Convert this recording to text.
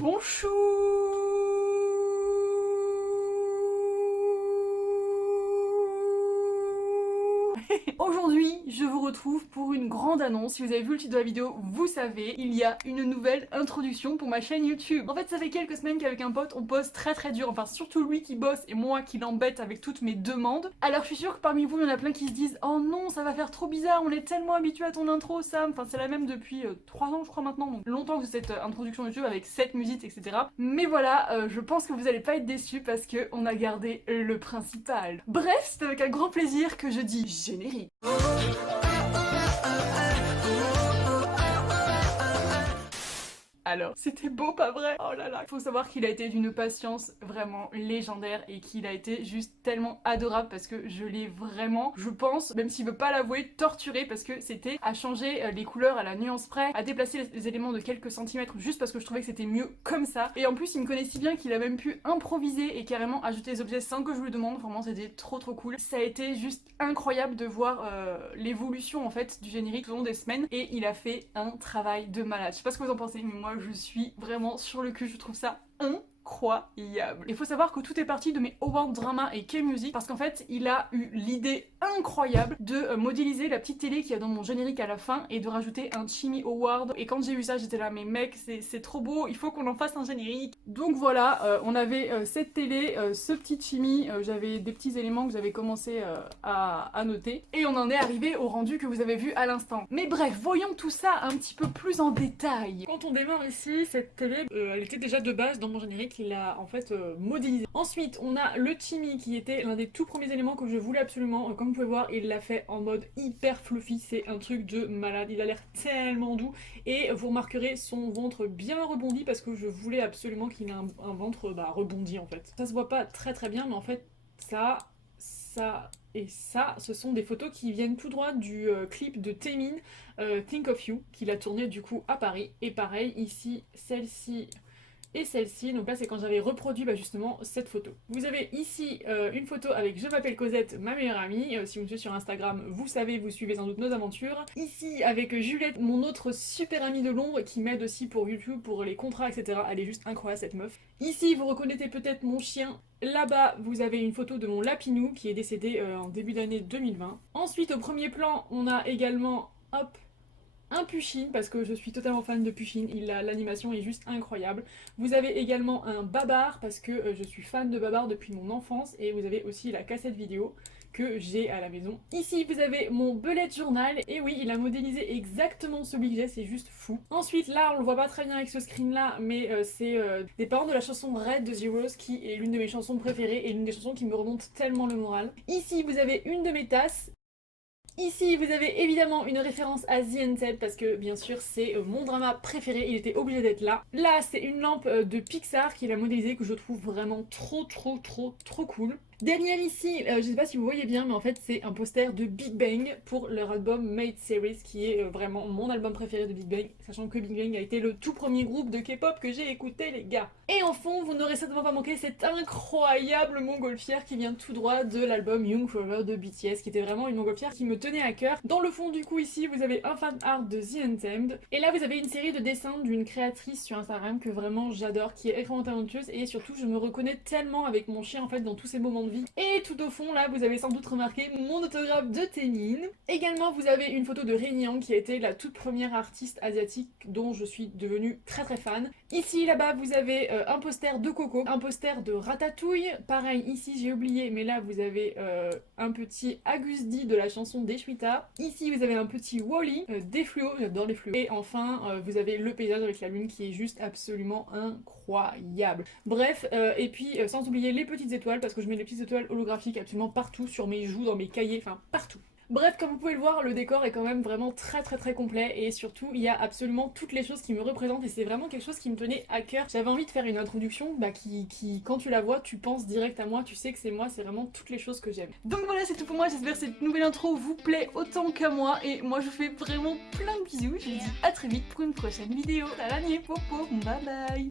Bonjour. Aujourd'hui, je vous retrouve pour une grande annonce. Si vous avez vu le titre de la vidéo, vous savez, il y a une nouvelle introduction pour ma chaîne YouTube. En fait, ça fait quelques semaines qu'avec un pote, on bosse très dur. Enfin, surtout lui qui bosse et moi qui l'embête avec toutes mes demandes. Alors, je suis sûre que parmi vous, il y en a plein qui se disent oh non, ça va faire trop bizarre, on est tellement habitué à ton intro, Sam. Enfin, c'est la même depuis 3 ans, je crois maintenant. Donc, longtemps que cette introduction YouTube avec 7 musiques, etc. Mais voilà, je pense que vous allez pas être déçus parce que on a gardé le principal. Bref, c'est avec un grand plaisir que je dis générique. Alors, c'était beau, pas vrai? Oh là là. Faut savoir qu'il a été d'une patience vraiment légendaire et qu'il a été juste tellement adorable parce que je l'ai vraiment, je pense, même s'il veut pas l'avouer, torturé parce que c'était à changer les couleurs à la nuance près, à déplacer les éléments de quelques centimètres juste parce que je trouvais que c'était mieux comme ça. Et en plus, il me connaît si bien qu'il a même pu improviser et carrément ajouter les objets sans que je lui demande. Vraiment, c'était trop cool. Ça a été juste incroyable de voir l'évolution en fait du générique tout au long des semaines et il a fait un travail de malade. Je sais pas ce que vous en pensez, mais moi je suis vraiment sur le cul, je trouve ça incroyable. Il faut savoir que tout est parti de mes Award Drama et K-Music parce qu'en fait il a eu l'idée incroyable de modéliser la petite télé qu'il y a dans mon générique à la fin et de rajouter un Chimmy Award. Et quand j'ai vu ça j'étais là mais mec c'est trop beau, il faut qu'on en fasse un générique. Donc voilà, on avait cette télé, ce petit Chimmy, j'avais des petits éléments que j'avais commencé à noter et on en est arrivé au rendu que vous avez vu à l'instant. Mais bref, voyons tout ça un petit peu plus en détail. Quand on démarre ici, cette télé, elle était déjà de base dans mon générique, il l'a en fait modélisé. Ensuite, on a le Chimmy qui était l'un des tout premiers éléments que je voulais absolument. Comme vous pouvez voir, il l'a fait en mode hyper fluffy, c'est un truc de malade. Il a l'air tellement doux et vous remarquerez son ventre bien rebondi parce que je voulais absolument qu'il ait un ventre rebondi en fait. Ça se voit pas très bien, mais en fait, ça et ça, ce sont des photos qui viennent tout droit du clip de Taemin, Think of You, qu'il a tourné du coup à Paris. Et pareil, ici, celle-ci et celle-ci. Donc là, c'est quand j'avais reproduit justement cette photo. Vous avez ici une photo avec Je m'appelle Cosette, ma meilleure amie. Si vous me suivez sur Instagram, vous savez, vous suivez sans doute nos aventures. Ici, avec Juliette, mon autre super amie de l'ombre, qui m'aide aussi pour YouTube, pour les contrats, etc. Elle est juste incroyable, cette meuf. Ici, vous reconnaissez peut-être mon chien. Là-bas, vous avez une photo de mon Lapinou, qui est décédé en début d'année 2020. Ensuite, au premier plan, on a également, hop, un Pusheen, parce que je suis totalement fan de Pusheen, l'animation est juste incroyable. Vous avez également un Babar, parce que je suis fan de Babar depuis mon enfance, et vous avez aussi la cassette vidéo que j'ai à la maison. Ici, vous avez mon bullet journal, et oui, il a modélisé exactement celui que j'ai, c'est juste fou. Ensuite, là, on le voit pas très bien avec ce screen-là, mais c'est des paroles de la chanson Red de Zeros, qui est l'une de mes chansons préférées, et l'une des chansons qui me remonte tellement le moral. Ici, vous avez une de mes tasses. Ici, vous avez évidemment une référence à The Untamed parce que bien sûr c'est mon drama préféré, il était obligé d'être là. Là, c'est une lampe de Pixar qu'il a modélisée que je trouve vraiment trop cool. Derrière ici, je sais pas si vous voyez bien, mais en fait c'est un poster de Big Bang pour leur album Made Series qui est vraiment mon album préféré de Big Bang, sachant que Big Bang a été le tout premier groupe de K-pop que j'ai écouté les gars. Et en fond, vous n'aurez certainement pas manqué cette incroyable montgolfière qui vient tout droit de l'album Young Forever de BTS, qui était vraiment une montgolfière qui me tenait à cœur. Dans le fond du coup ici, vous avez un fan art de The Untamed, et là vous avez une série de dessins d'une créatrice sur Instagram que vraiment j'adore, qui est extrêmement talentueuse, et surtout je me reconnais tellement avec mon chien en fait dans tous ces moments de vie. Et tout au fond là vous avez sans doute remarqué mon autographe de Taemin. Également vous avez une photo de Rain qui a été la toute première artiste asiatique dont je suis devenue très fan. Ici là-bas vous avez un poster de Coco, un poster de Ratatouille, pareil ici j'ai oublié mais là vous avez un petit Agus D de la chanson d'Eshwita. Ici vous avez un petit Wall-E, des fluos, j'adore les fluos. Et enfin vous avez le paysage avec la lune qui est juste absolument incroyable. Bref, et puis sans oublier les petites étoiles parce que je mets les petites étoiles holographiques absolument partout, sur mes joues, dans mes cahiers, enfin partout. Bref, comme vous pouvez le voir, le décor est quand même vraiment très complet et surtout il y a absolument toutes les choses qui me représentent et c'est vraiment quelque chose qui me tenait à cœur. J'avais envie de faire une introduction qui quand tu la vois, tu penses direct à moi, tu sais que c'est moi, c'est vraiment toutes les choses que j'aime. Donc voilà, c'est tout pour moi, j'espère que cette nouvelle intro vous plaît autant qu'à moi et moi je vous fais vraiment plein de bisous, je vous dis à très vite pour une prochaine vidéo. Salut, popo, bye bye.